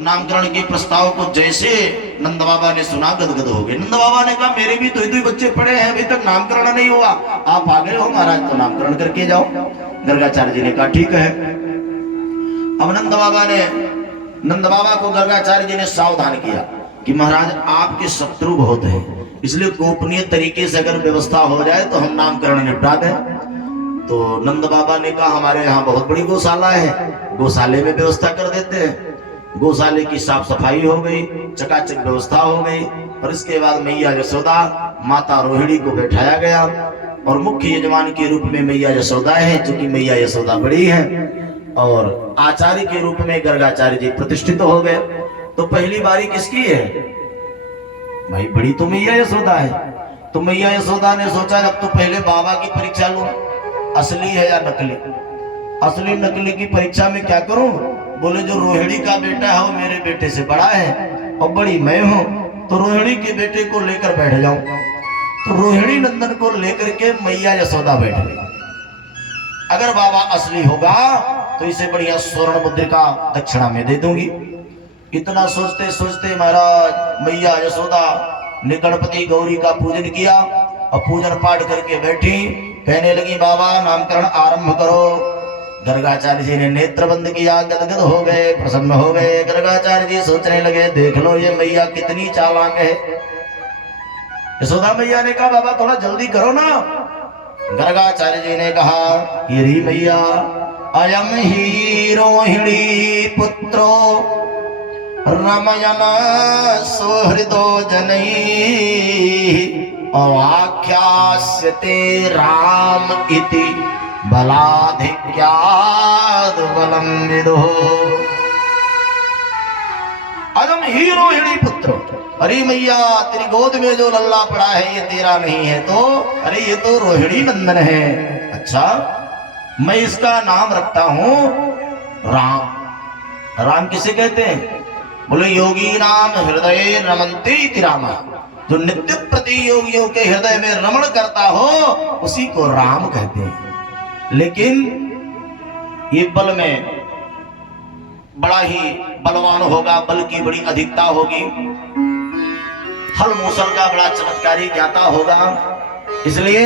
नामकरण के प्रस्ताव को जैसे नंद बाबा ने सुना गदगद हो गए। नंद बाबा ने कहा मेरे भी दो बच्चे पड़े हैं, अभी तक नामकरण नहीं हुआ, आप आ गए हो महाराज तो नामकरण करके जाओ। गर्गाचार्य जी ने कहा ठीक है। अब नंद बाबा को गर्गाचार्य जी ने सावधान किया कि महाराज आपके शत्रु बहुत हैं, इसलिए गोपनीय तरीके से अगर व्यवस्था हो जाए तो हम नामकरण निपटा दें। तो नंद बाबा ने कहा हमारे यहाँ बहुत बड़ी गौशाला है, गौशाले में व्यवस्था कर देते हैं। गौशाले की साफ सफाई हो गई, चकाचक व्यवस्था हो गई, और इसके बाद मैया यशोदा माता रोहिणी को बैठाया गया और मुख्य यजमान के रूप में मैया यशोदा है, चूंकि मैया यशोदा बड़ी है, और आचार्य के रूप में गर्गाचार्य जी प्रतिष्ठित हो गए। तो पहली बारी किसकी है भाई? बड़ी तो मैया यशोदा है। तो मैया यशोदा ने सोचा जब तो पहले बाबा की परीक्षा लूं, असली है या नकली। असली नकली की परीक्षा में क्या करूं? बोले जो रोहिणी का बेटा है वो मेरे बेटे से बड़ा है और बड़ी मैं हूं, तो रोहिणी के बेटे को लेकर बैठ जाऊं। तो रोहिणी नंदन को लेकर के मैया यशोदा बैठ गई। अगर बाबा असली होगा तो इसे बढ़िया स्वर्ण मुद्रिका दक्षिणा में दे दूंगी। इतना सोचते सोचते महाराज मैया यशोदा ने गणपति गौरी का पूजन किया और पूजन पाठ करके बैठी। कहने लगी बाबा नामकरण आरंभ करो। गर्गाचार्य जी ने नेत्र बंद किया, गदगद हो गए, प्रसन्न हो गए। गर्गाचार्य जी सोचने लगे देख लो ये मैया कितनी चालाक है। यशोदा मैया ने कहा बाबा थोड़ा जल्दी करो ना। गर्गाचार्य जी ने कहा गिरी मैया अयम ही रोहिणी पुत्रो रमयन सुहृदो जनई अवाख्यास्यते राम इति बलाधिक्याद बलम विदो। अजम ही रोहिणी पुत्र, अरे मैया तेरी गोद में जो लल्ला पड़ा है ये तेरा नहीं है, तो अरे ये तो रोहिणी नंदन है। अच्छा मैं इसका नाम रखता हूं राम। राम किसे कहते हैं? बोले योगी नाम हृदय रमन्ते इति रामा, जो नित्य प्रति योगियों के हृदय में रमण करता हो उसी को राम कहते हैं। लेकिन ये बल में बड़ा ही बलवान होगा, बल की बड़ी अधिकता होगी, हल मूसल का बड़ा चमत्कारी ज्ञाता होगा, इसलिए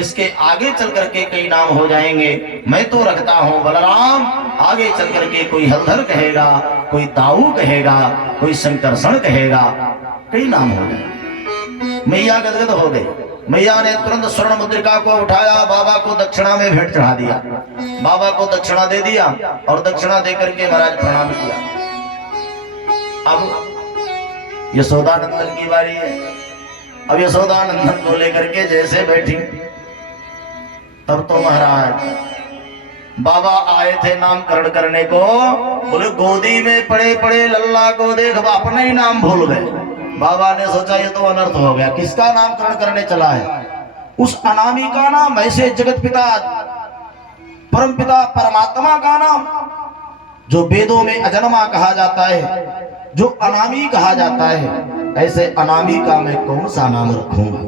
इसके आगे चल करके कई नाम हो जाएंगे। मैं तो रखता हूं बलराम, आगे चल करके कोई हलधर कहेगा, कोई दाऊ कहेगा, कोई शंकरषण कहेगा, कई नाम हो गए। मैया गदगद हो गई। मैया ने तुरंत स्वर्ण मुद्रिका को उठाया, बाबा को दक्षिणा में भेंट चढ़ा दिया। बाबा को दक्षिणा दे दिया और दक्षिणा देकर के महाराज प्रणाम किया। अब यशोदा नंदन की बारी है। अब यशोदा नंदन को लेकर के जैसे बैठी, तब तो महाराज बाबा आए थे नामकरण करने को। बोले गोदी में पड़े पड़े लल्ला को देख अपना ही नाम भूल गए। बाबा ने सोचा ये तो अनर्थ हो गया, किसका नामकरण करने चला है? उस अनामी का नाम, ऐसे जगत पिता परम पिता परमात्मा का नाम जो वेदों में अजन्मा कहा जाता है, जो अनामी कहा जाता है, ऐसे अनामी का मैं कौन सा नाम रखूंगा?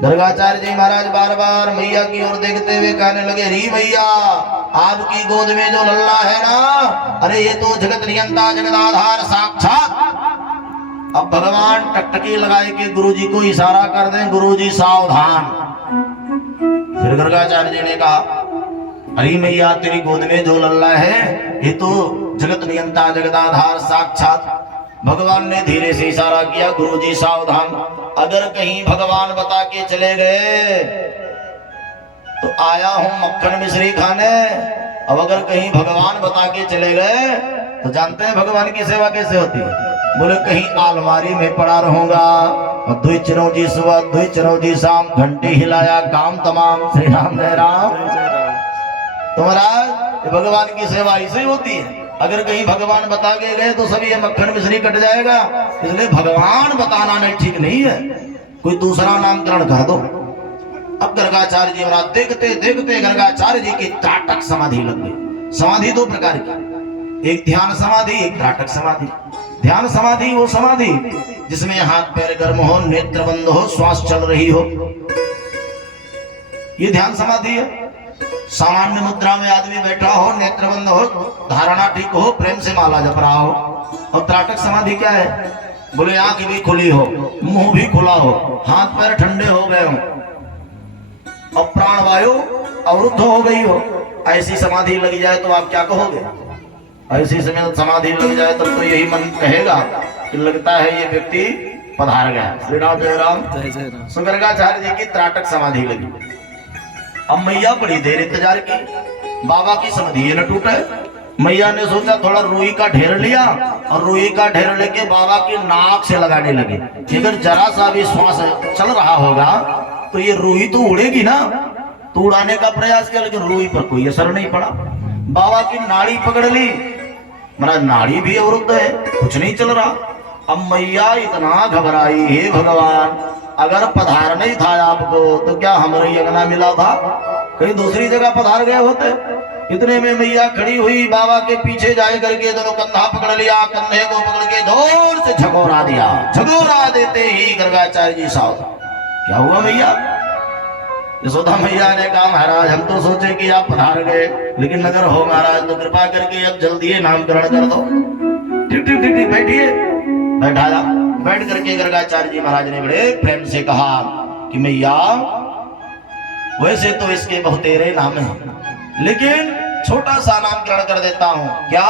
गर्गाचार्य जी महाराज बार बार मैया की ओर देखते हुए कहने लगे री मैया आपकी गोद में जो लल्ला है ना, अरे ये तो जगत नियंता जगदाधार साक्षात। अब भगवान टकटकी लगाए कि गुरुजी को इशारा कर दें, गुरुजी सावधान। फिर गर्गाचार्य जी ने कहा अरे मैया तेरी गोद में जो लल्ला है ये तो जगत नियंता जगदाधार साक्षात। भगवान ने धीरे से इशारा किया गुरुजी सावधान, अगर कहीं भगवान बता के चले गए तो आया हूं मक्खन मिश्री खाने। अब अगर कहीं भगवान बता के चले गए तो जानते हैं भगवान की सेवा कैसे होती है। बोले कहीं अलमारी में पड़ा रहूंगा, दुई चिरौजी सुबह दुई चिरौजी शाम, घंटी हिलाया काम तमाम, श्री राम जय राम। तो महाराज भगवान की सेवा ऐसे ही होती है। अगर कहीं भगवान बता के गए तो सभी ये मक्खन मिश्री कट जाएगा, इसलिए भगवान बताना नहीं ठीक नहीं है, कोई दूसरा नामकरण कर दो। अब गर्गाचार्य जी महाराज देखते देखते गर्गाचार्य जी की त्राटक समाधि लग गई। समाधि दो प्रकार की, एक ध्यान समाधि, एक त्राटक समाधि। ध्यान समाधि वो समाधि जिसमें हाथ पैर गर्म हो, नेत्र बंद हो, श्वास चल रही हो, ये ध्यान समाधि है। सामान्य मुद्रा में आदमी बैठा हो, नेत्र बंद हो, धारणा ठीक हो, प्रेम से माला जप रहा हो। और त्राटक समाधि क्या है? बोले आंख भी खुली हो, मुंह भी खुला हो, हाथ पैर ठंडे हो गए हो और प्राण वायु अवरुद्ध हो गई हो, ऐसी समाधि लग जाए तो आप क्या कहोगे? ऐसी समय समाधि लग जाए तब तो यही मन कहेगा कि लगता है ये व्यक्ति पधार गया। श्री राम जय राम। सो गर्गाचार्य जी की त्राटक समाधि लगी। अब मैया बड़ी देर इंतजार की, बाबा की समाधि न टूटे। मैया ने सोचा थोड़ा रुई का ढेर लिया और रुई का ढेर लेके बाबा की नाक से लगाने लगे कि अगर जरा सा भी श्वास चल रहा होगा तो ये रुई तो उड़ेगी ना। तो उड़ाने का प्रयास किया लेकिन रुई पर कोई असर नहीं पड़ा। बाबा की नाड़ी पकड़ ली, महाराज नाड़ी भी अवरुद्ध है, कुछ नहीं चल रहा। अब मैया इतना घबराई, हे भगवान अगर पधार नहीं था आपको तो क्या हमारे अंगना मिला था? कहीं दूसरी जगह पधार गए होते। इतने में मैया खड़ी हुई, बाबा के पीछे जाए करके दोनों कंधा पकड़ लिया, कंधे को पकड़ के जोर से झकोरा दिया। झकोरा देते ही गर्गाचार्य जी साहब, क्या हुआ मैया? यशोदा मैया ने कहा महाराज हम तो सोचे कि आप पधार गए, लेकिन अगर हो महाराज तो कृपा करके अब जल्दी नामकरण कर दो। ठीक ठीक ठीक ठीक बैठिए। बैठाया, बैठ करके गर्गाचार्य जी महाराज ने बड़े प्रेम से कहा कि मैया वैसे तो इसके बहुतेरे नाम हैं, लेकिन छोटा सा नामकरण कर देता हूं। क्या?